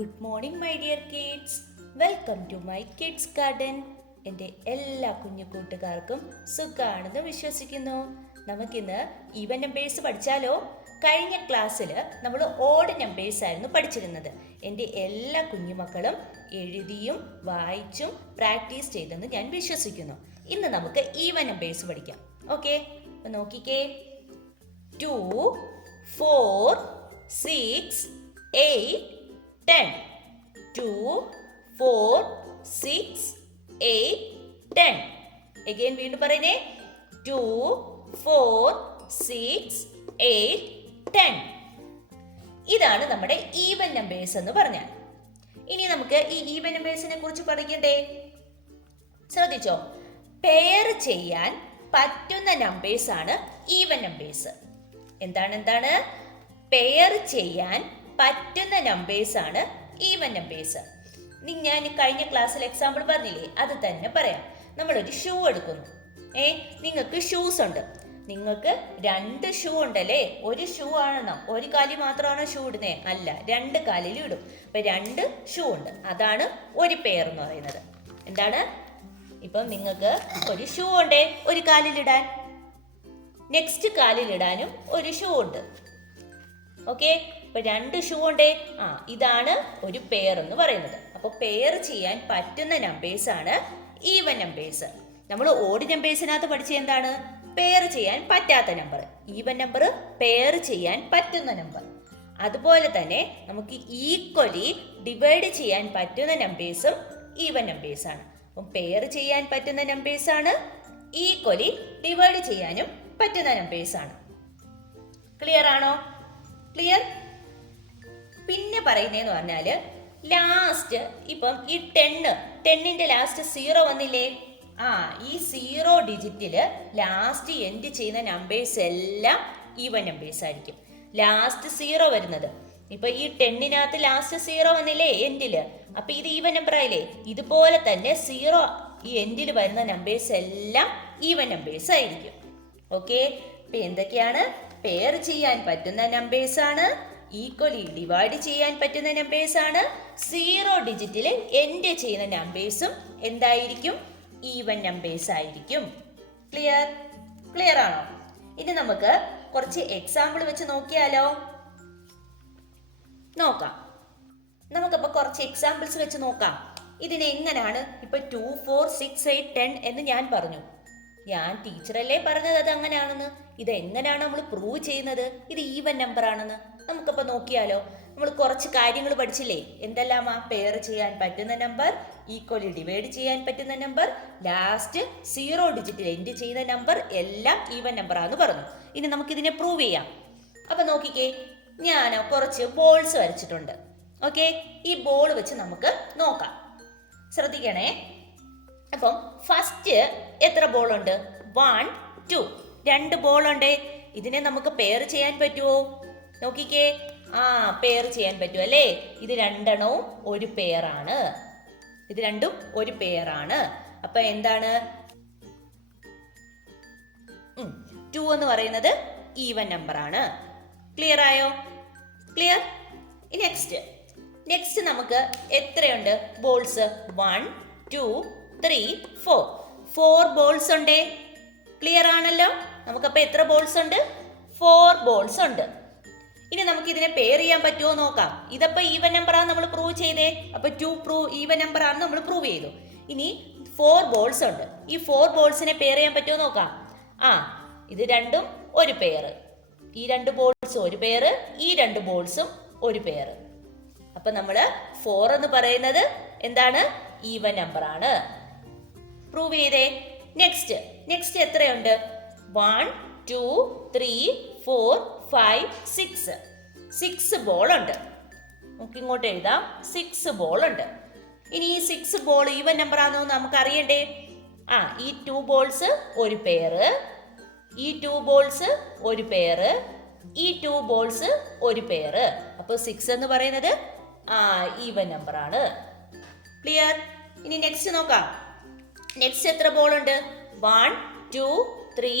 Good morning my dear kids. Welcome to my kids garden. എൻ്റെ എല്ലാ കുഞ്ഞു കൂട്ടുകാർക്കും സുഖാണെന്ന് വിശ്വസിക്കുന്നു. നമുക്കിന്ന് ഈവൻ നമ്പേഴ്സ് പഠിച്ചാലോ? കഴിഞ്ഞ ക്ലാസ്സിൽ നമ്മൾ ഓഡ് നമ്പേഴ്സ് ആയിരുന്നു പഠിച്ചിരുന്നത്. എൻ്റെ എല്ലാ കുഞ്ഞുമക്കളും എഴുതിയും വായിച്ചും പ്രാക്ടീസ് ചെയ്തെന്ന് ഞാൻ വിശ്വസിക്കുന്നു. ഇന്ന് നമുക്ക് ഈവൻ നമ്പേഴ്സ് പഠിക്കാം. ഓക്കെ, അപ്പോൾ നോക്കിക്കേ. 2, 4, 6, 8, 10. 2, 4, 6, 8, 10. Again വീണ്ടും പറയുന്നേ. 2, 4, 6, 8, 10. ഇതാണ് നമ്മുടെ ഈവൻ നമ്പേഴ്സ് എന്ന് പറഞ്ഞാൽ. ഇനി നമുക്ക് ഈ ഈവൻ നമ്പേഴ്സിനെ കുറിച്ച് പഠിക്കണ്ടേ? ശ്രദ്ധിച്ചോ, പെയർ ചെയ്യാൻ പറ്റുന്ന നമ്പേഴ്സ് ആണ് ഈവൻ നമ്പേഴ്സ്. എന്താണ് പെയർ ചെയ്യാൻ പറ്റുന്ന നമ്പേഴ്സ് ആണ് ഈവൻ നമ്പേഴ്സ്. ഞാൻ കഴിഞ്ഞ ക്ലാസ്സിൽ എക്സാമ്പിൾ പറഞ്ഞില്ലേ, അത് തന്നെ പറയാം. നമ്മളൊരു ഷൂ എടുക്കുന്നു. നിങ്ങൾക്ക് ഷൂസ് ഉണ്ട്. നിങ്ങൾക്ക് 2 ഷൂ ഉണ്ടല്ലേ? ഒരു ഷൂ ആണോ? ഒരു കാലിൽ മാത്രമാണോ ഷൂ ഇടുന്നേ? അല്ല, 2 കാലിലും ഇടും. അപ്പൊ 2 ഷൂ ഉണ്ട്. അതാണ് ഒരു പെയർ എന്ന് പറയുന്നത്. എന്താണ്? ഇപ്പം നിങ്ങൾക്ക് ഒരു ഷൂ ഉണ്ടേ ഒരു കാലിലിടാൻ, നെക്സ്റ്റ് കാലിലിടാനും ഒരു ഷൂ ഉണ്ട്. ഓക്കെ, ഇപ്പൊ 2 ഷൂ ഉണ്ടേ. ഇതാണ് ഒരു പെയർ എന്ന് പറയുന്നത്. അപ്പൊ പെയർ ചെയ്യാൻ പറ്റുന്ന നമ്പേഴ്സ് ആണ് ഈവൻ നമ്പേഴ്സ്. നമ്മൾ ഓഡ് നമ്പേഴ്സിനകത്ത് പഠിച്ച എന്താണ്? പെയർ ചെയ്യാൻ പറ്റാത്ത നമ്പർ. ഈവൻ നമ്പർ പെയർ ചെയ്യാൻ പറ്റുന്ന നമ്പർ. അതുപോലെ തന്നെ നമുക്ക് ഈക്വലി ഡിവൈഡ് ചെയ്യാൻ പറ്റുന്ന നമ്പേഴ്സും ഈവൻ നമ്പേഴ്സ് ആണ്. അപ്പം പെയർ ചെയ്യാൻ പറ്റുന്ന നമ്പേഴ്സ് ആണ്, ഈക്വലി ഡിവൈഡ് ചെയ്യാനും പറ്റുന്ന നമ്പേഴ്സ് ആണ്. ക്ലിയർ ആണോ? ക്ലിയർ? പിന്നെ പറയുന്നതെന്ന് പറഞ്ഞാല് ലാസ്റ്റ് ഇപ്പം ഈ 10ന്റെ ലാസ്റ്റ് 0 വന്നില്ലേ? ഈ 0 ഡിജിറ്റില് ലാസ്റ്റ് എൻഡ് ചെയ്യുന്ന നമ്പേഴ്സ് എല്ലാം ഈവൻ നമ്പേഴ്സ് ആയിരിക്കും. ലാസ്റ്റ് 0 വരുന്നത്, ഇപ്പൊ ഈ 10നകത്ത് ലാസ്റ്റ് 0 വന്നില്ലേ എൻഡില്? അപ്പൊ ഇത് ഈവൻ നമ്പർ ആയില്ലേ? ഇതുപോലെ തന്നെ 0 ഈ എൻഡിൽ വരുന്ന നമ്പേഴ്സ് എല്ലാം ഈവൻ നമ്പേഴ്സ് ആയിരിക്കും. ഓക്കെ, ഇപ്പൊ എന്തൊക്കെയാണ്? പെയർ ചെയ്യാൻ പറ്റുന്ന നമ്പേഴ്സ് ആണ്, ഈക്വലി ഡിവൈഡ് ചെയ്യാൻ പറ്റുന്ന നമ്പേഴ്സ് ആണ്, 0 ഡിജിറ്റില് എൻഡ് ചെയ്യുന്ന നമ്പേഴ്സും എന്തായിരിക്കും? ഈവൻ നമ്പേഴ്സ് ആയിരിക്കും. ക്ലിയർ ആണോ? ഇനി നമുക്ക് കുറച്ച് എക്സാമ്പിൾ വെച്ച് നോക്കിയാലോ? നോക്കാം. നമുക്കപ്പോ കുറച്ച് എക്സാമ്പിൾസ് വെച്ച് നോക്കാം. ഇതിനെ എങ്ങനെയാണ് ഇപ്പൊ 2, 4, 6, 8, 10 എന്ന് ഞാൻ പറഞ്ഞു. ഞാൻ ടീച്ചറല്ലേ പറഞ്ഞത് അത് അങ്ങനെയാണെന്ന്. ഇത് എങ്ങനെയാണ് നമ്മൾ പ്രൂവ് ചെയ്യുന്നത് ഇത് ഈവൻ നമ്പർ ആണെന്ന്? നമുക്കപ്പോ നോക്കിയാലോ? നമ്മൾ കുറച്ച് കാര്യങ്ങൾ പഠിച്ചില്ലേ? എന്തെല്ലാമാ? പെയർ ചെയ്യാൻ പറ്റുന്ന നമ്പർ, ഈക്വലി ഡിവൈഡ് ചെയ്യാൻ പറ്റുന്ന നമ്പർ, ലാസ്റ്റ് 0 ഡിജിറ്റിൽ എൻഡ് ചെയ്യുന്ന നമ്പർ എല്ലാം ഈവൻ നമ്പർ ആണെന്ന് പറഞ്ഞു. ഇനി നമുക്ക് ഇതിനെ പ്രൂവ് ചെയ്യാം. അപ്പൊ നോക്കിക്കേ, ഞാൻ കുറച്ച് ബോൾസ് വരച്ചിട്ടുണ്ട്. ഓക്കെ, ഈ ബോൾ വെച്ച് നമുക്ക് നോക്കാം. ശ്രദ്ധിക്കണേ. അപ്പം ഫസ്റ്റ് എത്ര ബോൾ ഉണ്ട്? 1, 2. 2 ബോൾ ഉണ്ട്. ഇതിനെ നമുക്ക് പെയർ ചെയ്യാൻ പറ്റുമോ? നോക്കിക്കേ. പെയർ ചെയ്യാൻ പറ്റും അല്ലേ? ഇത് 2 ഒരു പെയറാണ്. ഇത് 2 ഒരു പെയറാണ്. അപ്പൊ എന്താണ്? 2 എന്ന് പറയുന്നത് ഈവൻ നമ്പർ ആണ്. ക്ലിയർ ആയോ? ക്ലിയർ? നെക്സ്റ്റ് നമുക്ക് എത്രയുണ്ട് ബോൾസ്? 1, 2, 3, 4. 4 ബോൾസ് ഉണ്ട്. ക്ലിയർ ആണല്ലോ? നമുക്കപ്പോ എത്ര ബോൾസ് ഉണ്ട്? 4 ബോൾസ് ഉണ്ട്. ഇനി നമുക്ക് ഇതിനെ പെയർ ചെയ്യാൻ പറ്റുമോ നോക്കാം. ഇതപ്പോ ഈവൻ നമ്പർ ആണ് നമ്മൾ പ്രൂവ് ചെയ്തേ. അപ്പൊ 2 ഈവൻ നമ്പർ ആണെന്ന് നമ്മൾ പ്രൂവ് ചെയ്തു. ഇനി 4 ബോൾസ് ഉണ്ട്. ഈ 4 ബോൾസിനെ പെയർ ചെയ്യാൻ പറ്റുമോ നോക്കാം. ഇത് 2 ഒരു പെയർ, ഈ 2 ബോൾസ് ഒരു പെയർ, ഈ 2 ബോൾസും ഒരു പെയർ. അപ്പൊ നമ്മള് 4 എന്ന് പറയുന്നത് എന്താണ്? ഈവൻ നമ്പർ ആണ്. പ്രൂവ് ചെയ്തേ. നെക്സ്റ്റ് എത്രയുണ്ട്? 1, 2, 3, 4, 5, 6. 6 ബോൾ ഉണ്ട്. നമുക്ക് ഇങ്ങോട്ട് എഴുതാം. 6 ബോൾ ഉണ്ട്. ഇനി ഈ 6 ബോൾ ഈവൻ നമ്പർ ആണോ നമുക്ക് അറിയണ്ടേ? ഈ 2 ബോൾസ് ഒരു പെയർ, ഈ 2 ബോൾസ് ഒരു പെയർ, ഈ 2 ബോൾസ് ഒരു പെയർ. അപ്പൊ 6 എന്ന് പറയുന്നത് ഈവൻ നമ്പർ ആണ്. ക്ലിയർ? ഇനി നെക്സ്റ്റ് നോക്കാം. നെക്സ്റ്റ് എത്ര ബോൾ ഉണ്ട്? 1, 2, 3,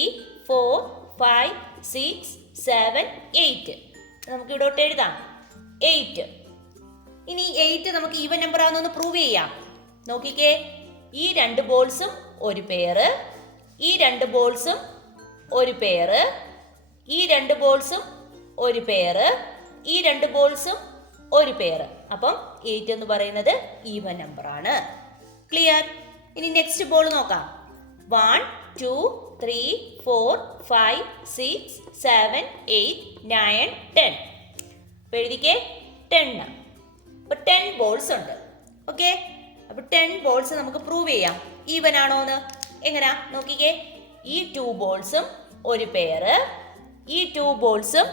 4, 5, 6, 7, 8. നമുക്ക് ഇവിടോട്ട് എഴുതാം. 8. ഇനി 8 നമുക്ക് ഈവൻ നമ്പർ ആണെന്ന് പ്രൂവ് ചെയ്യാം. നോക്കിക്കേ, ഈ 2 ബോൾസും ഒരു പെയറ്, ഈ 2 ബോൾസും ഒരു പെയറ്, ഈ 2 ബോൾസും ഒരു പെയറ്, ഈ 2 ബോൾസും ഒരു പെയർ. അപ്പം 8 എന്ന് പറയുന്നത് ഈവൻ നമ്പർ ആണ്. ക്ലിയർ? ഇനി നെക്സ്റ്റ് ബോൾ നോക്കാം. 1 2 3 4 5 6 7 8 9 10. എഴുതിക്കേ 10. അപ്പൊ 10 ബോൾസ് ഉണ്ട്. ഓക്കെ, അപ്പൊ 10 ബോൾസ് നമുക്ക് പ്രൂവ് ചെയ്യാം ഈവൻ ആണോ എന്ന്. എങ്ങനാ നോക്കിക്കേ, ഈ 2 ബോൾസും ഒരു പെയറ്, ഈ 2 ബോൾസും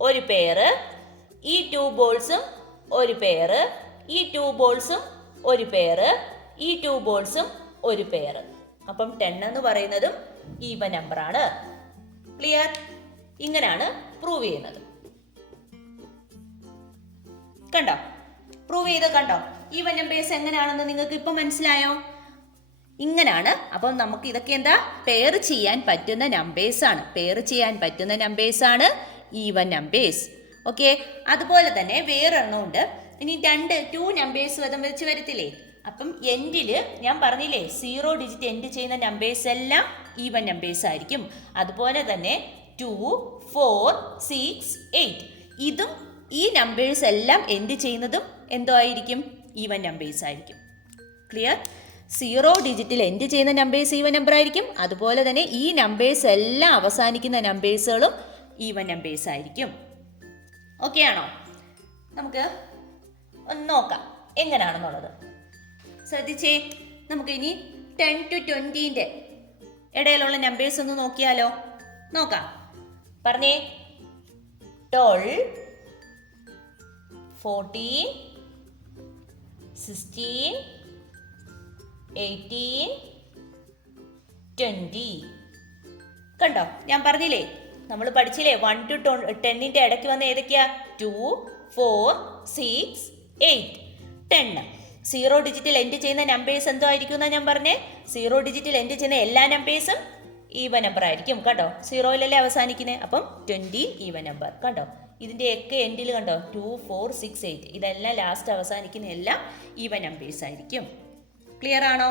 ഒരു പെയറ്, ഈ 2 ബോൾസും ഒരു പെയറ്, ഈ 2 ബോൾസും ഒരു പെയറ്, ഈ 2 ബോൾസും ഒരു പെയറ്. അപ്പം 10 എന്ന് പറയുന്നതും ഈവൻ നമ്പർ ആണ്. ക്ലിയർ? ഇങ്ങനെയാണ് പ്രൂവ് ചെയ്യുന്നത്. കണ്ടോ? പ്രൂവ് ചെയ്ത് കണ്ടോ? ഈവൻ നമ്പേഴ്സ് എങ്ങനെയാണെന്ന് നിങ്ങൾക്ക് ഇപ്പൊ മനസ്സിലായോ? ഇങ്ങനാണ്. അപ്പം നമുക്ക് ഇതൊക്കെ എന്താ, പെയർ ചെയ്യാൻ പറ്റുന്ന നമ്പേഴ്സ് ആണ്. പെയർ ചെയ്യാൻ പറ്റുന്ന നമ്പേഴ്സ് ആണ് ഈവൻ നമ്പേഴ്സ്. ഓക്കെ, അതുപോലെ തന്നെ വേറൊരെണ്ണം ഉണ്ട്. ഇനി 2 നമ്പേഴ്സ് വെച്ച് വരത്തില്ലേ? അപ്പം എൻഡില് ഞാൻ പറഞ്ഞില്ലേ, 0 ഡിജിറ്റ് എൻഡ് ചെയ്യുന്ന നമ്പേഴ്സ് എല്ലാം ഈവൻ നമ്പേഴ്സ് ആയിരിക്കും. അതുപോലെ തന്നെ 2 4 6 8 ഇതും ഈ നമ്പേഴ്സ് എല്ലാം എൻഡ് ചെയ്യുന്നതും എന്തോ ആയിരിക്കും? ഈവൻ നമ്പേഴ്സ് ആയിരിക്കും. ക്ലിയർ? 0 ഡിജിറ്റിൽ എൻഡ് ചെയ്യുന്ന നമ്പേഴ്സ് ഈവൻ നമ്പർ ആയിരിക്കും. അതുപോലെ തന്നെ ഈ നമ്പേഴ്സ് എല്ലാം അവസാനിക്കുന്ന നമ്പേഴ്സുകളും ഈവൻ നമ്പേഴ്സ് ആയിരിക്കും. ഓക്കെ ആണോ? നമുക്ക് ഒന്ന് നോക്കാം എങ്ങനെയാണെന്നുള്ളത്. ശ്രദ്ധിച്ചേ, നമുക്ക് ഇനി 10 to 20 ഇടയിലുള്ള നമ്പേഴ്സ് ഒന്ന് നോക്കിയാലോ? നോക്കാം. പറഞ്ഞേ, 12 14 16 18 20. കണ്ടോ? ഞാൻ പറഞ്ഞില്ലേ, നമ്മൾ പഠിച്ചില്ലേ 1 to 10 ഇടയ്ക്ക് വന്ന ഏതൊക്കെയാ? 2 4 6 8 10. 0 ഡിജിറ്റിൽ എൻഡ് ചെയ്യുന്ന നമ്പേഴ്സ് എന്തോ ആയിരിക്കും എന്നാ ഞാൻ പറഞ്ഞേ? 0 ഡിജിറ്റിൽ എൻഡ് ചെയ്യുന്ന എല്ലാ നമ്പേഴ്സും ഈവൻ നമ്പർ ആയിരിക്കും. കണ്ടോ? 0-ലല്ലേ അവസാനിക്കുന്നത്. അപ്പം 20 ഈവൻ നമ്പർ. കണ്ടോ? ഇതിന്റെ ഒക്കെ എൻഡിൽ കണ്ടോ? 2 4 6 8 ഇതെല്ലാം ലാസ്റ്റ് അവസാനിക്കുന്ന എല്ലാം ഈവൻ നമ്പേഴ്സ് ആയിരിക്കും. ക്ലിയർ ആണോ?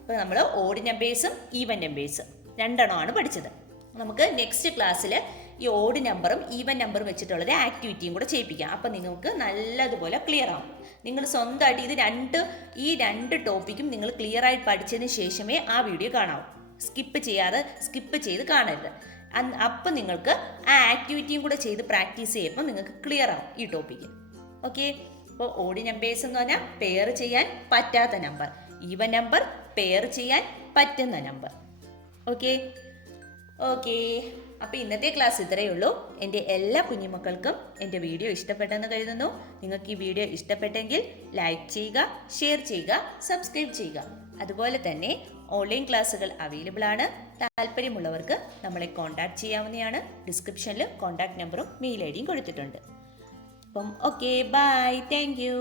ഇപ്പൊ നമ്മൾ ഓഡ് നമ്പേഴ്സും ഈവൻ നമ്പേഴ്സും രണ്ടെണ്ണമാണ് പഠിച്ചത്. നമുക്ക് നെക്സ്റ്റ് ക്ലാസ്സിൽ ഈ ഓഡ് നമ്പറും ഈവൻ നമ്പറും വെച്ചിട്ടുള്ളൊരു ആക്ടിവിറ്റിയും കൂടെ ചെയ്യിപ്പിക്കാം. അപ്പം നിങ്ങൾക്ക് നല്ലതുപോലെ ക്ലിയർ ആവും. നിങ്ങൾ സ്വന്തമായിട്ട് ഈ രണ്ട് ടോപ്പിക്കും നിങ്ങൾ ക്ലിയർ ആയിട്ട് പഠിച്ചതിന് ശേഷമേ ആ വീഡിയോ കാണാവൂ. സ്കിപ്പ് ചെയ്ത് കാണരുത്. അപ്പം നിങ്ങൾക്ക് ആ ആക്ടിവിറ്റിയും കൂടെ ചെയ്ത് പ്രാക്ടീസ് ചെയ്യുമ്പോൾ നിങ്ങൾക്ക് ക്ലിയർ ആവും ഈ ടോപ്പിക്ക്. ഓക്കെ, അപ്പോൾ ഓഡ് നമ്പേഴ്സ് എന്ന് പറഞ്ഞാൽ പെയർ ചെയ്യാൻ പറ്റാത്ത നമ്പർ, ഈവൻ നമ്പർ പെയർ ചെയ്യാൻ പറ്റുന്ന നമ്പർ. ഓക്കെ, അപ്പോൾ ഇന്നത്തെ ക്ലാസ് ഇത്രയേ ഉള്ളൂ. എൻ്റെ എല്ലാ കുഞ്ഞുമക്കൾക്കും എൻ്റെ വീഡിയോ ഇഷ്ടപ്പെട്ടെന്ന് കരുതുന്നു. നിങ്ങൾക്ക് ഈ വീഡിയോ ഇഷ്ടപ്പെട്ടെങ്കിൽ ലൈക്ക് ചെയ്യുക, ഷെയർ ചെയ്യുക, സബ്സ്ക്രൈബ് ചെയ്യുക. അതുപോലെ തന്നെ ഓൺലൈൻ ക്ലാസ്സുകൾ അവൈലബിൾ ആണ്. താല്പര്യമുള്ളവർക്ക് നമ്മളെ കോൺടാക്ട് ചെയ്യാവുന്നതാണ്. ഡിസ്ക്രിപ്ഷനിൽ കോൺടാക്ട് നമ്പറും മെയിൽ ഐ ഡിയും കൊടുത്തിട്ടുണ്ട്. അപ്പം ഓക്കെ, ബൈ, താങ്ക് യു.